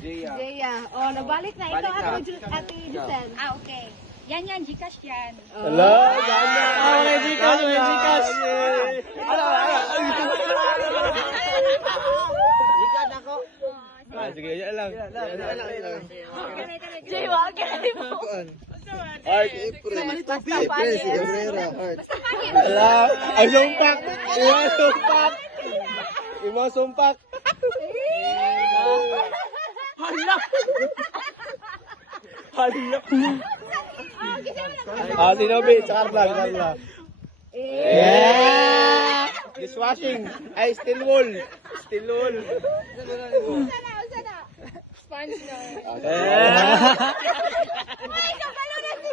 Jeya. Oh, nabalik na. Ito, Ate Giselle. Ah, okay. Yan, Gcash yan. Hello, gana. May Gcash, may Gcash. Ikan ako. Sige, yan lang. Jay, wag ka mo. Art, April, si Cabrera, Art. Hello. Ay, sumpak. Ima sumpak. Ima sumpak. Hala. Ah, si Nobi, sa Carla. Yeah! Dishwashing. Ay, steel wool. Steel wool. Usa na. Sponge na. Ay, kabalo na si